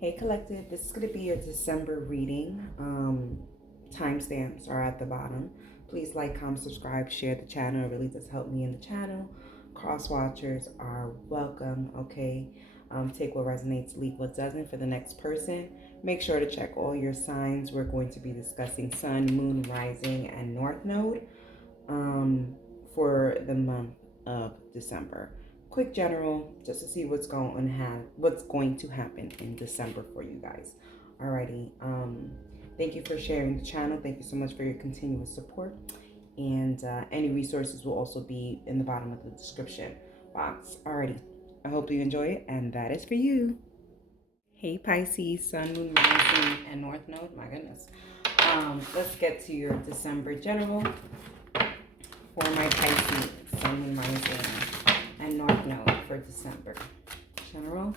Hey Collective, this is going to be a December reading. Timestamps are at the bottom. Please like, comment, subscribe, share the channel. It really does help me in the channel. Cross watchers are welcome, okay? Take what resonates, leave what doesn't for the next person. Make sure to check all your signs. We're going to be discussing Sun, Moon, Rising, and North Node for the month of December. Quick general, just to see what's going to happen in December for you guys. Alrighty. Thank you for sharing the channel. Thank you so much for your continuous support. And any resources will also be in the bottom of the description box. Alrighty. I hope you enjoy it, and that is for you. Hey Pisces, Sun, Moon, Rising, and North Node. My goodness. Let's get to your December general for my Pisces, Sun, Moon, Rising, and North Node for December. General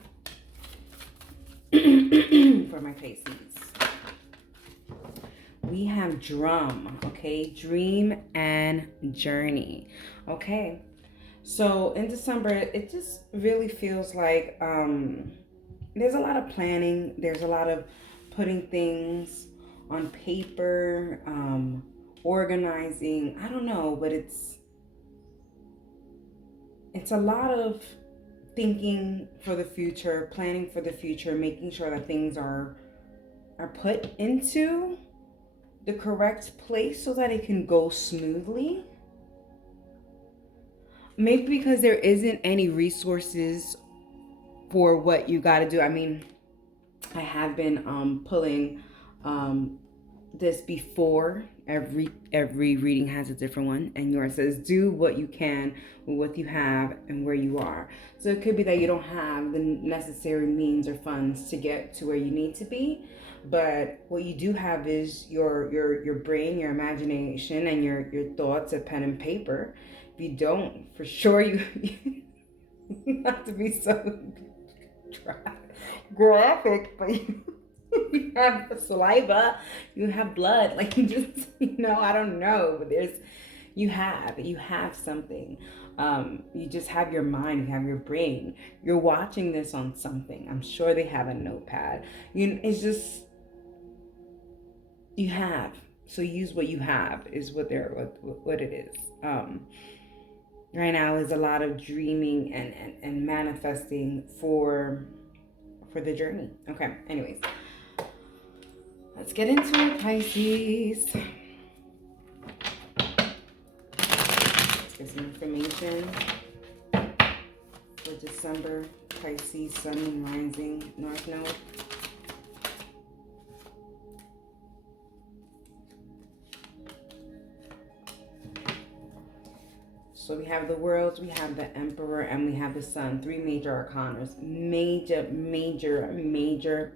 for my Pisces. We have drum, okay? Dream and journey, okay? So in December, it just really feels like there's a lot of planning. There's a lot of putting things on paper, organizing. I don't know, but it's a lot of thinking for the future, planning for the future, making sure that things are put into the correct place so that it can go smoothly. Maybe because there isn't any resources for what you got to do. I mean, I have been pulling this before. Every reading has a different one, and yours says do what you can with what you have and where you are. So it could be that you don't have the necessary means or funds to get to where you need to be, but what you do have is your brain, your imagination, and your thoughts of pen and paper. If you don't, for sure you not to be so graphic, but you have saliva, you have blood, like you just, I don't know, but you have something. You just have your mind, you have your brain. You're watching this on something. I'm sure they have a notepad. It's just you have. So use what you have is what it is. Right now is a lot of dreaming and manifesting for the journey. Okay. Anyways. Let's get into it, Pisces. Let's get some information for December, Pisces, Sun, and Rising, North Node. So we have the Worlds, we have the Emperor, and we have the Sun. 3 major arcanas. Major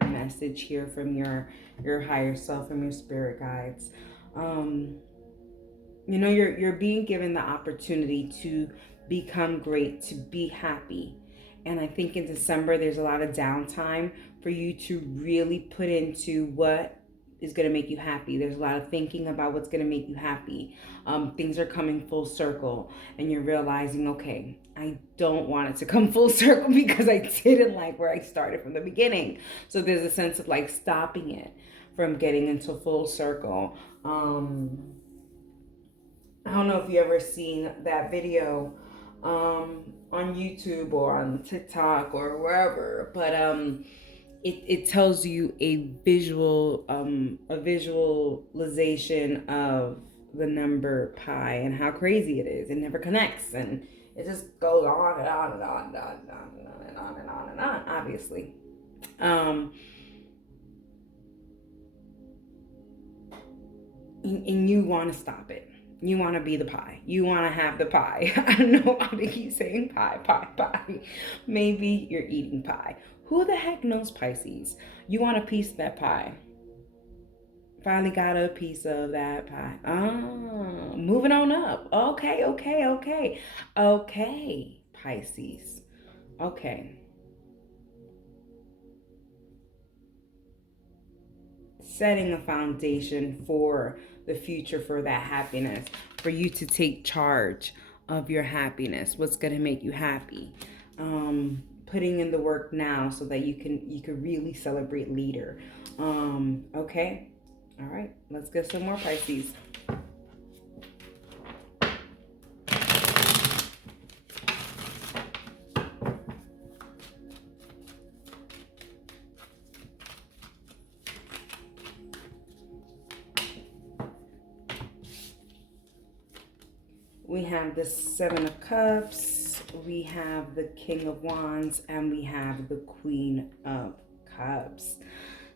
message here from your higher self, from your spirit guides. You're being given the opportunity to become great, to be happy. And I think in December, there's a lot of downtime for you to really put into what is going to make you happy. There's a lot of thinking about what's going to make you happy. Things are coming full circle, and you're realizing, okay, I don't want it to come full circle because I didn't like where I started from the beginning. So there's a sense of like stopping it from getting into full circle. I don't know if you ever seen that video on YouTube or on TikTok or wherever, but it tells you a visualization of the number pi and how crazy it is. It never connects, and it just goes on and on and on and on and on and on and on and on, obviously. And you want to stop it. You want to be the pie. You want to have the pie. I don't know why they keep saying pie, pie, pie. Maybe you're eating pie. Who the heck knows, Pisces? You want a piece of that pie. Finally got a piece of that pie. Oh, moving on up. Okay, Pisces. Okay. Setting a foundation for the future, for that happiness, for you to take charge of your happiness, what's going to make you happy. putting in the work now so that you can really celebrate later. Okay. All right. Let's get some more Pisces. We have the Seven of Cups, we have the King of Wands, and we have the Queen of Cups.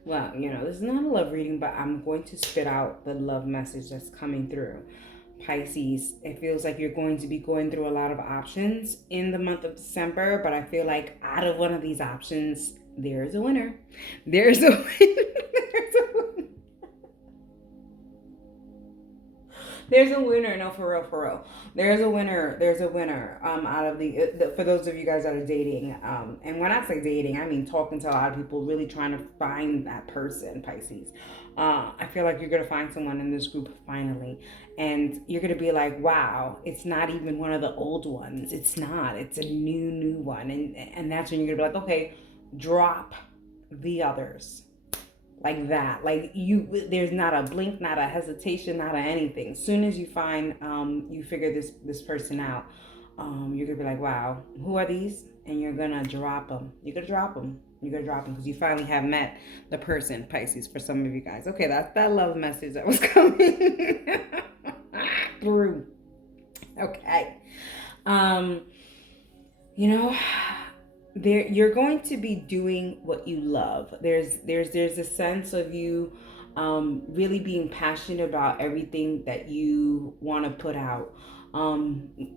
Well, you know, this is not a love reading, but I'm going to spit out the love message that's coming through. Pisces, it feels like you're going to be going through a lot of options in the month of December, but I feel like out of one of these options, there's a winner. There's a winner. There's a winner. There's a winner. No, for real, for real. There's a winner. There's a winner. Out of the for those of you guys that are dating. And when I say dating, I mean talking to a lot of people, really trying to find that person, Pisces. I feel like you're gonna find someone in this group finally, and you're gonna be like, wow, it's not even one of the old ones. It's not. It's a new one, and that's when you're gonna be like, okay, drop the others. Like that, like there's not a blink, not a hesitation, not a anything. As soon as you find you figure this person out, you're gonna be like, wow, who are these? And you're gonna drop them. You're gonna drop them because you finally have met the person, Pisces, for some of you guys. Okay, that's that love message that was coming through. Okay. You know, there you're going to be doing what you love. There's a sense of you really being passionate about everything that you want to put out.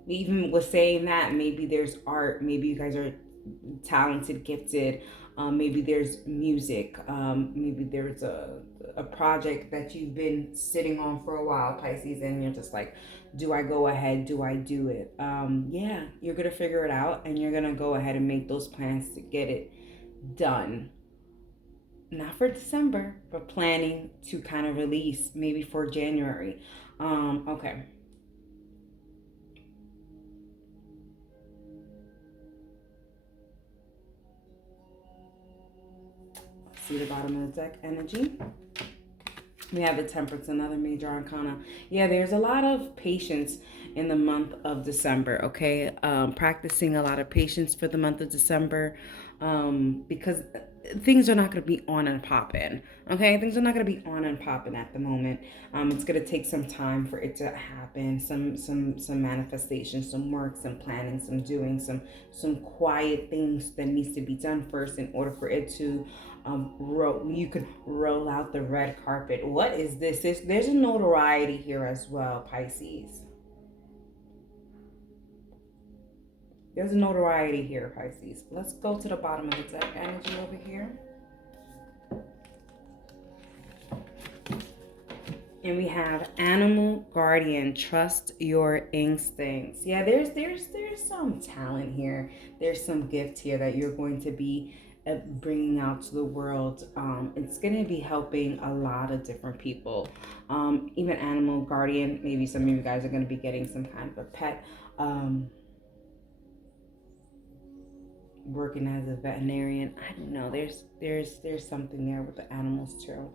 Even with saying that, maybe there's art, maybe you guys are talented, gifted. Maybe there's music. Maybe there's a project that you've been sitting on for a while, Pisces, and you're just like, do I go ahead? Do I do it? Yeah, you're going to figure it out, and you're going to go ahead and make those plans to get it done. Not for December, but planning to kind of release maybe for January. Okay. See the bottom of the deck energy. We have the Temperance, another major arcana. Yeah, there's a lot of patience in the month of December, okay? Practicing a lot of patience for the month of December because things are not going to be on and popping, okay? Things are not going to be on and popping at the moment. It's going to take some time for it to happen, some manifestation, some work, some planning, some doing, some quiet things that needs to be done first in order for it to you could roll out the red carpet. What is this? There's a notoriety here as well, Pisces. There's a notoriety here, Pisces. Let's go to the bottom of the deck energy over here. And we have Animal Guardian. Trust your instincts. Yeah, there's some talent here. There's some gift here that you're going to be bringing out to the world. It's going to be helping a lot of different people. Even Animal Guardian. Maybe some of you guys are going to be getting some kind of a pet. Working as a veterinarian. I don't know. There's something there with the animals too.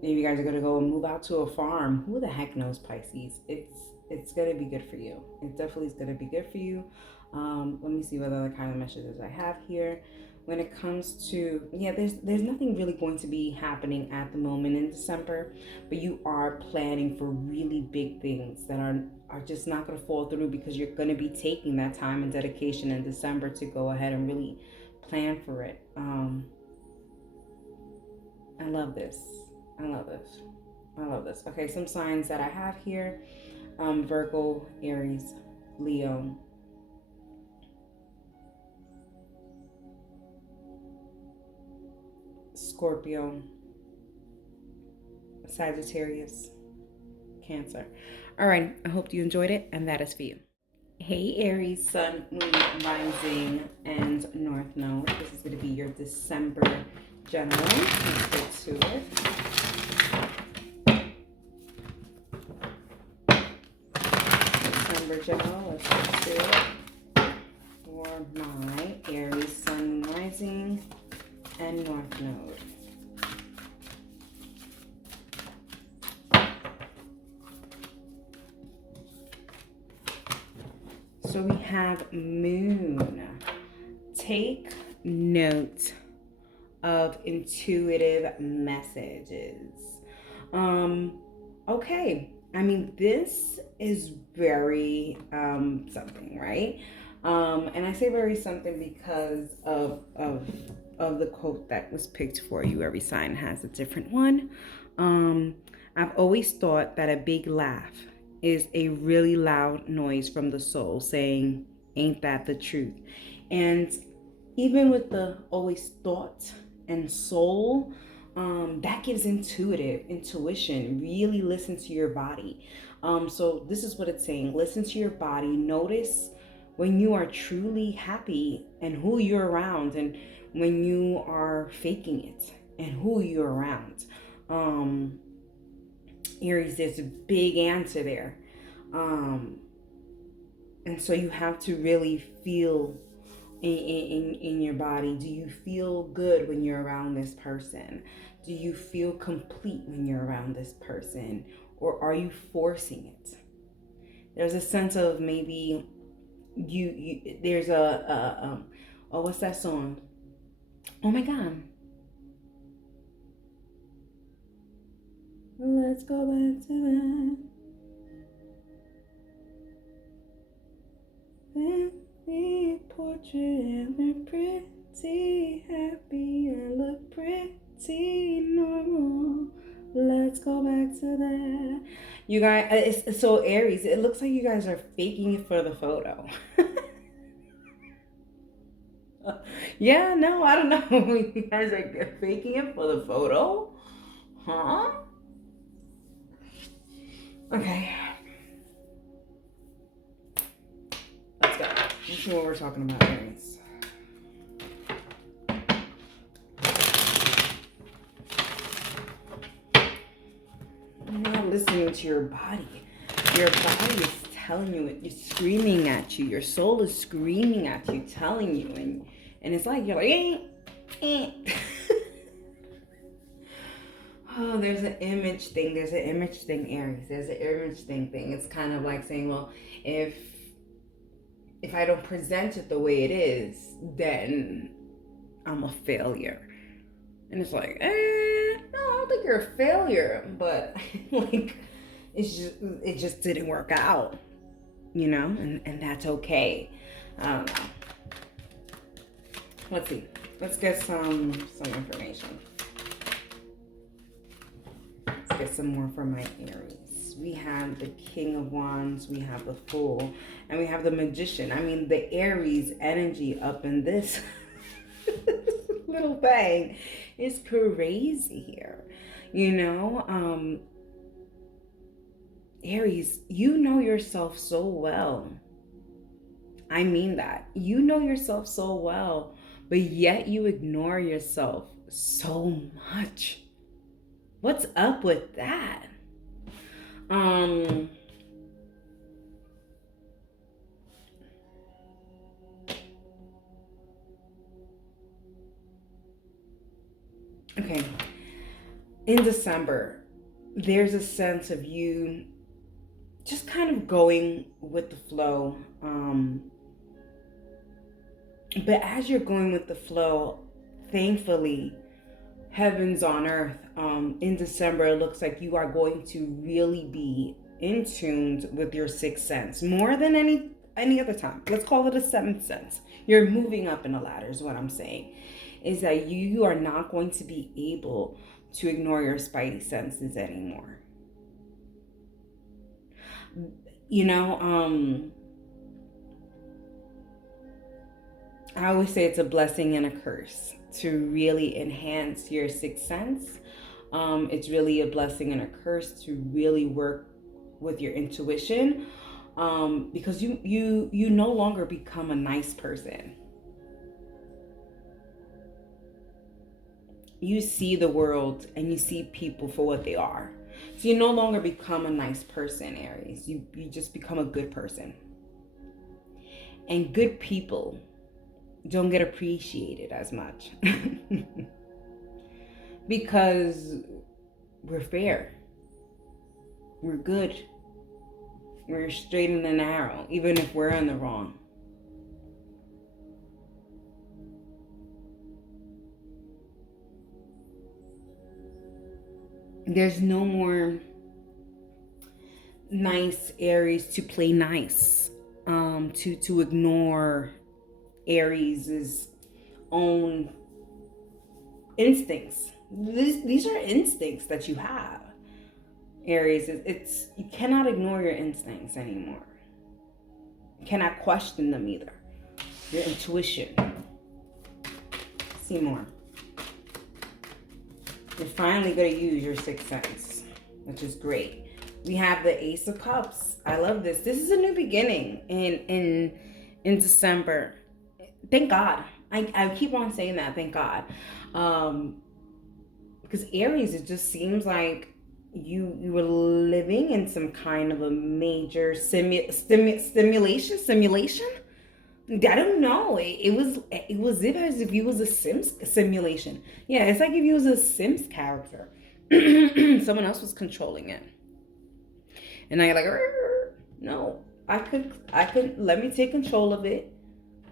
Maybe you guys are gonna go and move out to a farm. Who the heck knows, Pisces? It's gonna be good for you. It definitely is gonna be good for you. Let me see what other kind of messages I have here. When it comes to, yeah, there's nothing really going to be happening at the moment in December, but you are planning for really big things that are just not going to fall through because you're going to be taking that time and dedication in December to go ahead and really plan for it. I love this. I love this. I love this. Okay, some signs that I have here. Virgo, Aries, Leo, Scorpio, Sagittarius, Cancer. All right, I hope you enjoyed it, and that is for you. Hey Aries, Sun, Moon, Rising, and North Node. This is going to be your December general. Let's get to it. December general, let's get to it. my Aries Sun, Rising, and North Node. So we have Moon. Take note of intuitive messages. Okay. I mean, this is very something, right? And I say very something because of the quote that was picked for you. Every sign has a different one. I've always thought that a big laugh is a really loud noise from the soul saying, "Ain't that the truth?" And even with the always thought and soul, that gives intuition. Really listen to your body. So this is what it's saying. Listen to your body. Notice when you are truly happy and who you're around, and when you are faking it and who you're around. Aries, there's a big answer there. And so you have to really feel in your body. Do you feel good when you're around this person? Do you feel complete when you're around this person? Or are you forcing it? There's a sense of maybe you there's oh, what's that song? Oh my God. Let's go back to that. Family portrait, we're pretty happy and look pretty normal. Let's go back to that. You guys, so Aries, it looks like you guys are faking it for the photo. Yeah, no, I don't know. You guys are faking it for the photo? Huh? Okay. Let's go. Let's see what we're talking about, Aries. You're not listening to your body. Your body is telling you it. You're screaming at you. Your soul is screaming at you, telling you. And it's like, you're like, eh. Oh, there's an image thing. There's an image thing, Aries. There's an image thing. It's kind of like saying, well, if I don't present it the way it is, then I'm a failure. And it's like, no, I don't think you're a failure, but like, it just didn't work out, you know, and that's okay. Let's see. Let's get some information. Let's get some more from my Aries. We have the King of Wands, we have the Fool, and we have the Magician. I mean, the Aries energy up in this little thing is crazy here. You know, Aries, you know yourself so well. I mean that. You know yourself so well, but yet you ignore yourself so much. What's up with that? Okay. In December, there's a sense of you just kind of going with the flow. But as you're going with the flow, thankfully, heavens on earth, in December, it looks like you are going to really be in tune with your sixth sense more than any other time. Let's call it a seventh sense. You're moving up in a ladder is what I'm saying. Is that you are not going to be able to ignore your spidey senses anymore. You know, I always say it's a blessing and a curse to really enhance your sixth sense. It's really a blessing and a curse to really work with your intuition, because you no longer become a nice person. You see the world and you see people for what they are. So you no longer become a nice person, Aries. You just become a good person. And good people don't get appreciated as much. Because we're fair, we're good, we're straight and narrow, even if we're in the wrong. There's no more nice Aries to play nice, to ignore Aries' own instincts. These are instincts that you have, Aries. It's you cannot ignore your instincts anymore. You cannot question them either. Your intuition. See more. You're finally going to use your sixth sense, which is great. We have the Ace of Cups. I love this. This is a new beginning in December. Thank God. I keep on saying that. Thank God. Because Aries, it just seems like you were living in some kind of a major simulation. I don't know. It was as if you was a Sims simulation. Yeah, it's like if you was a Sims character. Someone else was controlling it. And I like, no, I could let me take control of it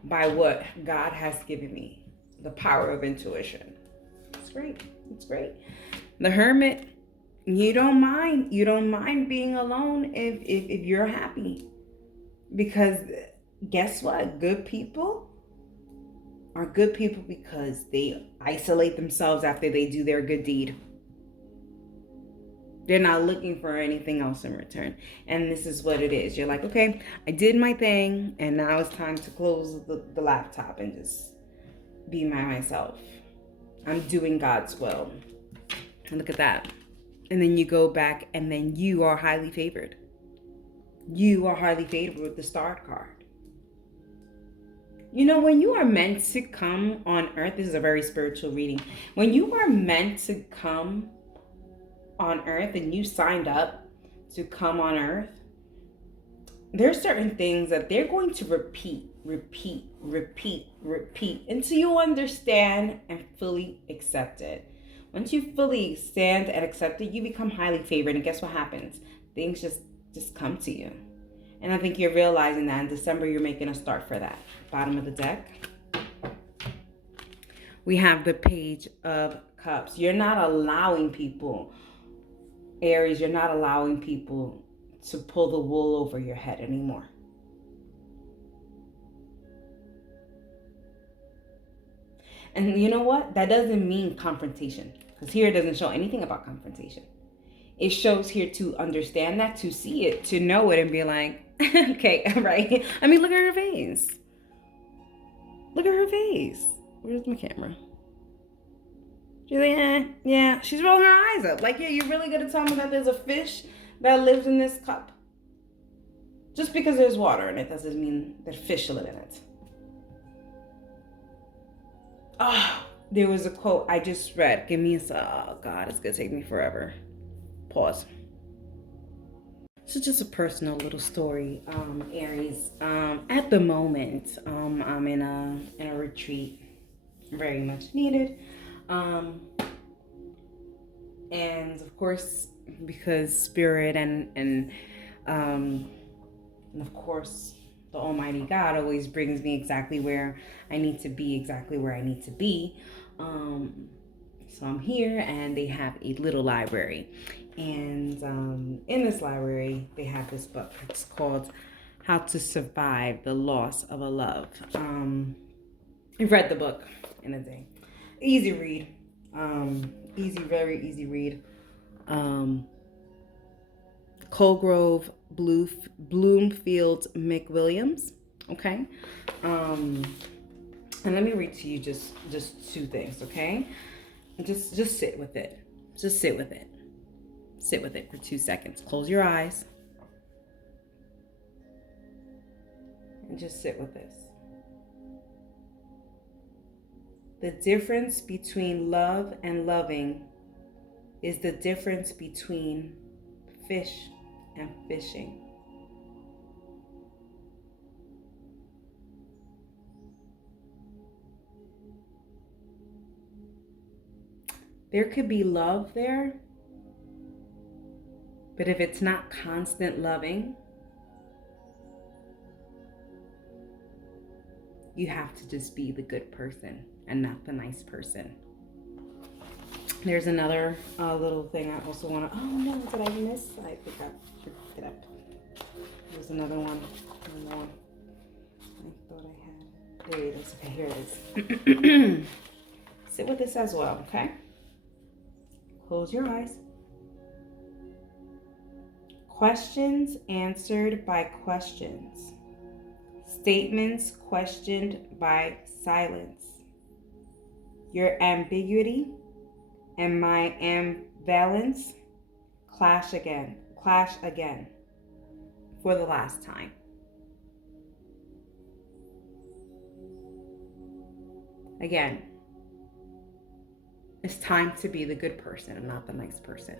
by what God has given me, the power of intuition. It's great. It's great. The Hermit, you don't mind being alone if you're happy, because guess what? Good people are good people because they isolate themselves after they do their good deed. They're not looking for anything else in return. And this is what it is. You're like, okay, I did my thing, and now it's time to close the laptop and just be myself. I'm doing God's will. And look at that. And then you go back, and then you are highly favored. You are highly favored with the Star card. You know, when you are meant to come on earth, this is a very spiritual reading. When you are meant to come on earth and you signed up to come on earth, there's certain things that they're going to repeat until you understand and fully accept it. Once you fully stand and accept it, you become highly favored, and guess what happens? Things just come to you. And I think you're realizing that in December you're making a start for that. Bottom of the deck, we have the Page of Cups. You're not allowing people, Aries, you're not allowing people to pull the wool over your head anymore. And you know what? That doesn't mean confrontation, because here it doesn't show anything about confrontation. It shows here to understand that, to see it, to know it, and be like, okay, right? I mean, look at her face. Look at her face. Where's my camera? She's like, yeah. She's rolling her eyes up. Like, yeah, you're really gonna tell me that there's a fish that lives in this cup? Just because there's water in it doesn't mean that fish live in it. Oh, there was a quote I just read. Give me a, oh God, it's gonna take me forever. Pause. So just a personal little story, Aries. At the moment, I'm in a retreat, very much needed. And of course, because Spirit and of course the Almighty God always brings me exactly where I need to be, exactly where I need to be. So I'm here, and they have a little library, and in this library they have this book. It's called How to Survive the Loss of a Love. I've read the book in a day. Easy read. Very easy read. Colgrove Bloomfield McWilliams. Okay. And let me read to you just two things, okay? Just sit with it. Just sit with it. Sit with it for 2 seconds. Close your eyes. And just sit with this. The difference between love and loving is the difference between fish and fishing. There could be love there, but if it's not constant loving, you have to just be the good person and not the nice person. There's another little thing I also want to, oh no, did I miss? I think I picked it up. There's another one. Another one. I thought I had. There it is. Okay, here it is. Sit with this as well, okay? Close your eyes. Questions answered by questions. Statements questioned by silence. Your ambiguity and my ambivalence clash again for the last time. Again, it's time to be the good person and not the nice person.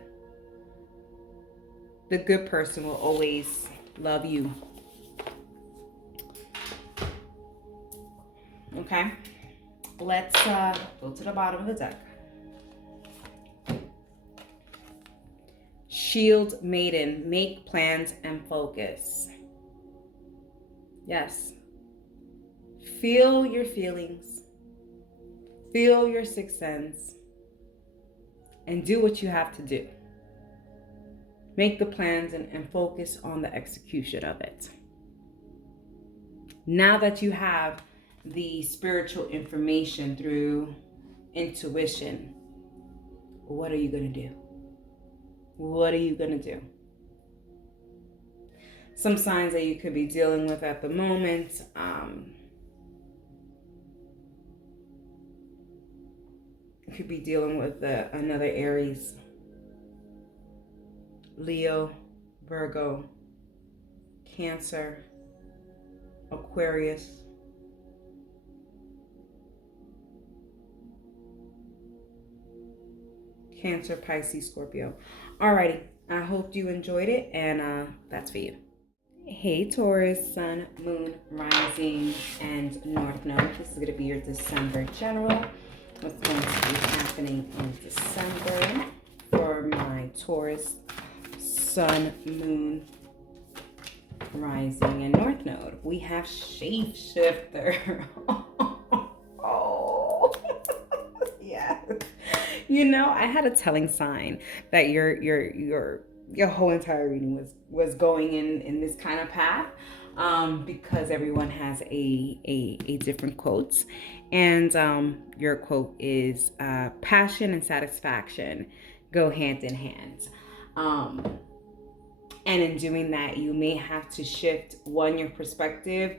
The good person will always love you. Okay? Let's go to the bottom of the deck. Shield Maiden, make plans and focus. Yes. Feel your feelings. Feel your sixth sense. And do what you have to do. Make the plans and focus on the execution of it. Now that you have the spiritual information through intuition, what are you going to do? What are you going to do? Some signs that you could be dealing with at the moment. You could be dealing with another Aries, Leo, Virgo, Cancer, Aquarius. Cancer, Pisces, Scorpio. Alrighty, I hope you enjoyed it, and that's for you. Hey Taurus, Sun, Moon, Rising, and North Node. This is going to be your December general. What's going to be happening in December for my Taurus, Sun, Moon, Rising, and North Node? We have Shapeshifter. Oh, yeah. You know, I had a telling sign that your whole entire reading was going in this kind of path, because everyone has a different quotes, and your quote is passion and satisfaction go hand in hand, and in doing that, you may have to shift your perspective.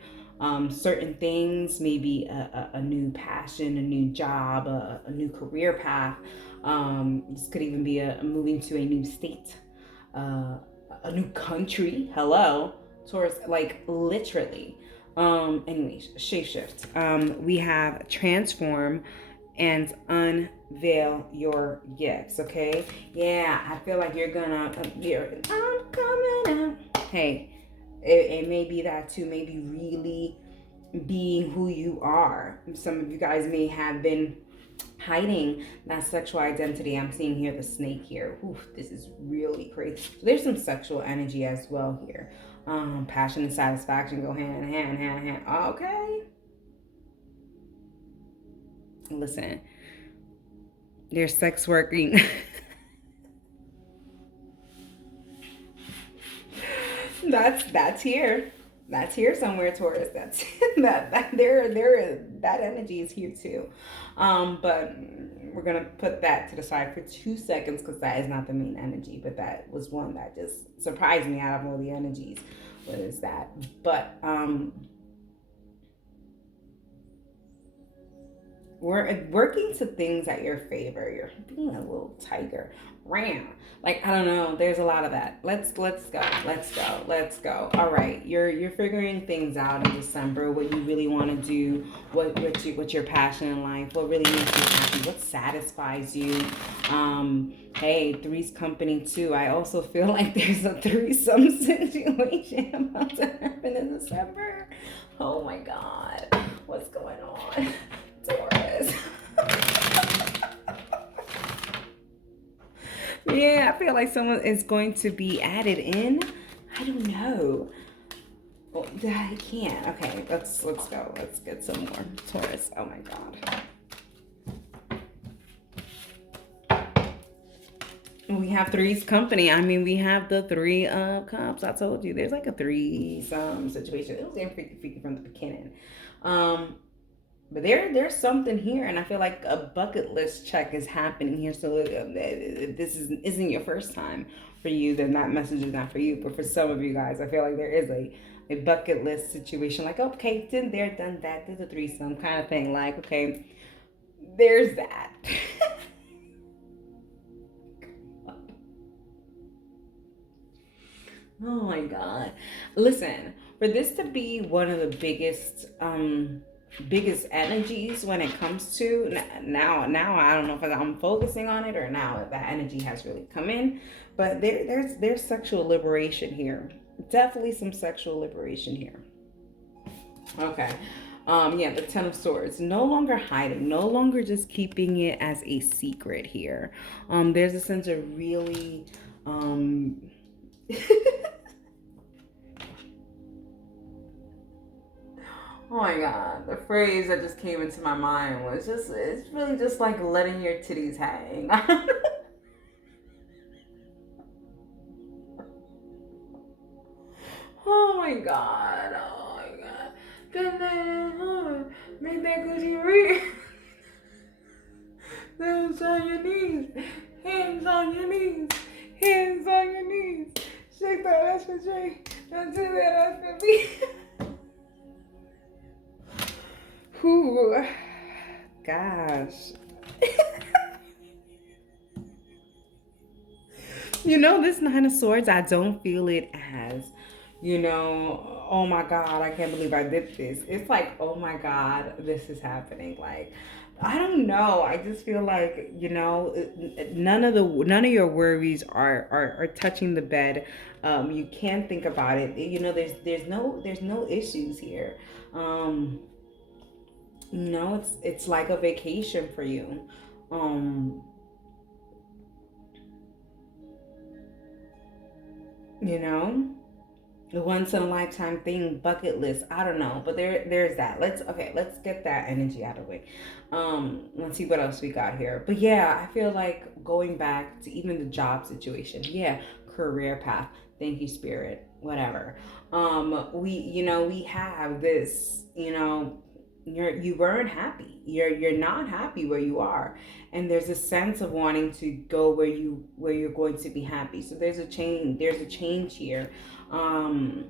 Certain things, maybe a new passion, a new job, a new career path. This could even be a moving to a new state, a new country. Hello, Taurus, like literally. Anyway, shapeshift. We have transform and unveil your gifts. Okay, yeah, I feel like you're gonna. I'm coming out. Hey. It may be that too, maybe really being who you are. Some of you guys may have been hiding that sexual identity. I'm seeing here the snake here. Oof, this is really crazy. So there's some sexual energy as well here. Passion and satisfaction go hand in hand. Okay. Listen, there's sex working. That's here. That's here somewhere, Taurus. That's that energy is here too. But we're gonna put that to the side for 2 seconds because that is not the main energy. But that was one that just surprised me out of all the energies. What is that? But we're working to things at your favor. You're being a little tiger. Ram. Like, I don't know. There's a lot of that. Let's go. All right. You're figuring things out in December. What you really want to do. What's your passion in life. What really makes you happy. What satisfies you. Hey, three's company too. I also feel like there's a threesome situation about to happen in December. Oh my God. What's going on? Taurus. Yeah, I feel like someone is going to be added in. I don't know. Well, I can't. Okay, let's go. Let's get some more Taurus. Oh my God. We have three's company. I mean, we have the three of cups. I told you, there's like a threesome situation. It was damn freaky from the beginning. Um, but there's something here, and I feel like a bucket list check is happening here. So if this isn't your first time for you, then that message is not for you. But for some of you guys, I feel like there is a bucket list situation. Like, okay, done there, done that, did the threesome kind of thing. Like, okay, there's that. Oh my God. Listen, for this to be one of the biggest energies when it comes to now I don't know if I'm focusing on it or now that energy has really come in, but there's sexual liberation here. Definitely some sexual liberation here. Okay. Yeah, the Ten of Swords. No longer hiding, no longer just keeping it as a secret here. There's a sense of really Oh my God, the phrase that just came into my mind was it's really just like letting your titties hang. Oh my God, oh my God. Good night, make that coochie real. Hands on your knees, hands on your knees, hands on your knees. Shake that ass for Drake, and do that ass for me. Whew, gosh. This Nine of Swords, I don't feel it as, oh my God, I can't believe I did this. It's like, oh my God, this is happening. Like, I don't know. I just feel like, none of your worries are touching the bed. You can't think about it. There's no issues here. Um, it's like a vacation for you. Um, you know the once in a lifetime thing, bucket list, I don't know, but there's that. Let's get that energy out of the way. Let's see what else we got here. But yeah, I feel like going back to even the job situation. Yeah, career path, thank you spirit, whatever. We have this, you weren't happy, you're not happy where you are, and there's a sense of wanting to go where you're going to be happy. So there's a change here. um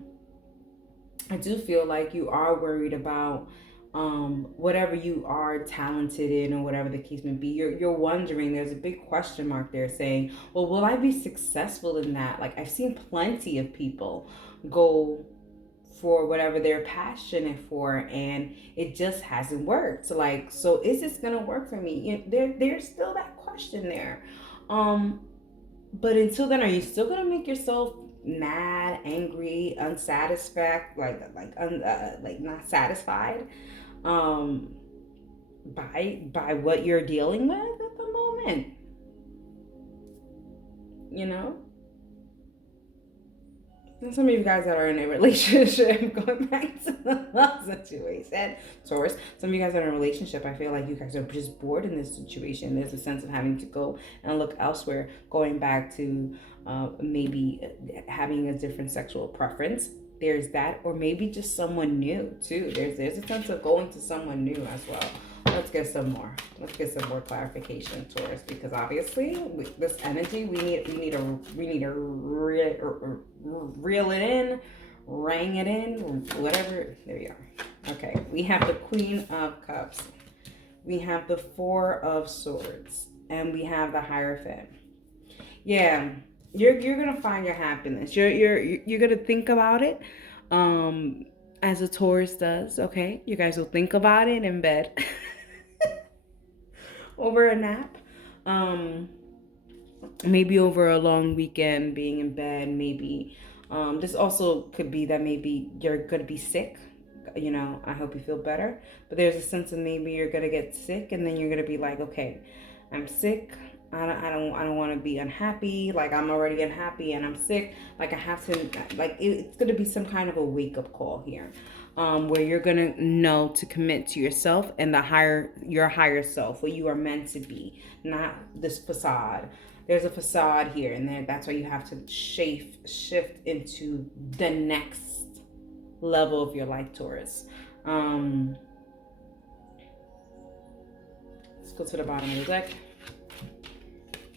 I do feel like you are worried about whatever you are talented in, or whatever the case may be. You're wondering, there's a big question mark there saying, well, will I be successful in that? Like, I've seen plenty of people go for whatever they're passionate for, and it just hasn't worked. So is this gonna work for me? There's still that question there. um but until then, are you still gonna make yourself mad, angry, unsatisfied, like not satisfied, um, by what you're dealing with at the moment? You know, and some of you guys that are in a relationship, going back to the love situation, Taurus. Some of you guys that are in a relationship, I feel like you guys are just bored in this situation. There's a sense of having to go and look elsewhere, going back to maybe having a different sexual preference. There's that, or maybe just someone new too. There's a sense of going to someone new as well. Let's get some more. Let's get some more clarification, Taurus, because obviously this energy, we need to reel it in, rang it in, whatever. There you are. Okay, we have the Queen of Cups, we have the Four of Swords, and we have the Hierophant. Yeah, you're gonna find your happiness. You're gonna think about it, um, as a Taurus does. Okay, you guys will think about it in bed. Over a nap, um, maybe over a long weekend, being in bed, maybe. This also could be that maybe you're gonna be sick. I hope you feel better. But there's a sense of maybe you're gonna get sick, and then you're gonna be like, okay, I'm sick. I don't want to be unhappy. Like, I'm already unhappy and I'm sick. Like, I have to, like, it's going to be some kind of a wake up call here. Where you're gonna know to commit to yourself and your higher self, what you are meant to be, not this facade. There's a facade here, and there. That's why you have to shift into the next level of your life, Taurus. Let's go to the bottom of the deck.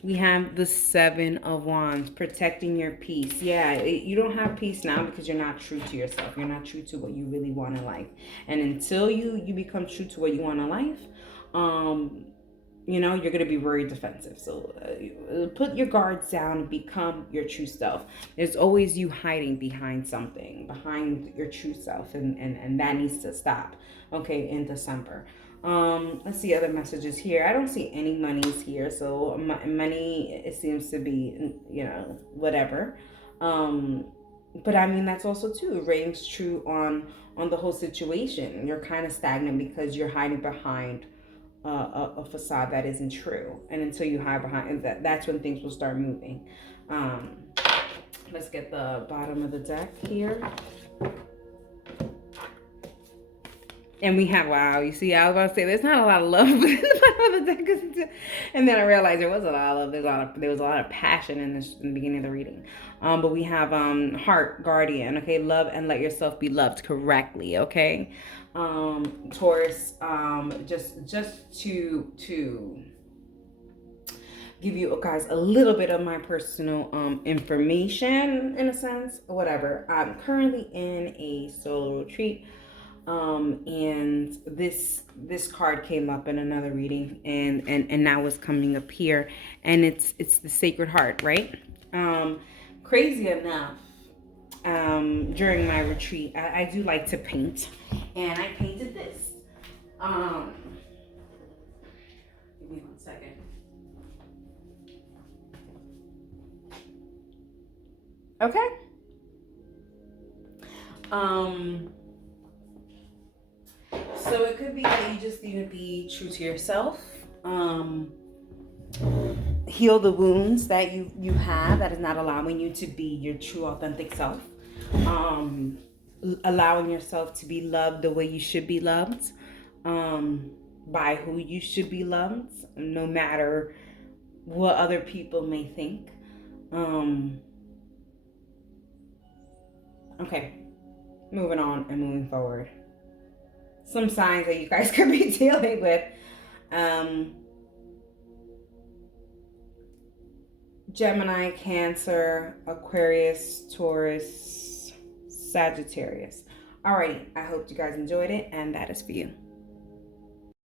We have the Seven of Wands, protecting your peace. Yeah, you don't have peace now because you're not true to yourself. You're not true to what you really want in life. And until you become true to what you want in life, you're going to be very defensive. So put your guards down and become your true self. There's always you hiding behind something, behind your true self. And that needs to stop, okay, in December. Let's see other messages here. I don't see any monies here, so money, it seems to be, whatever. But I mean, that's also too, it rings true on the whole situation. You're kind of stagnant because you're hiding behind a facade that isn't true, and until you hide behind that's when things will start moving. Let's get the bottom of the deck here. And we have, wow, you see, I was about to say, there's not a lot of love in the bottom of the deck. And then I realized there was a lot of love. There was a lot of passion in the beginning of the reading. But we have heart, guardian, okay? Love and let yourself be loved correctly, okay? Taurus, just to give you guys a little bit of my personal information, in a sense, whatever. I'm currently in a solo retreat. And this card came up in another reading, and now it's coming up here, and it's the Sacred Heart, right? Crazy enough, during my retreat, I do like to paint, and I painted this. Give me 1 second. Okay. So it could be that you just need to be true to yourself. Heal the wounds that you have that is not allowing you to be your true, authentic self. Allowing yourself to be loved the way you should be loved, by who you should be loved, no matter what other people may think. Okay, moving on and moving forward. Some signs that you guys could be dealing with. Gemini, Cancer, Aquarius, Taurus, Sagittarius. Alrighty, I hope you guys enjoyed it, and that is for you.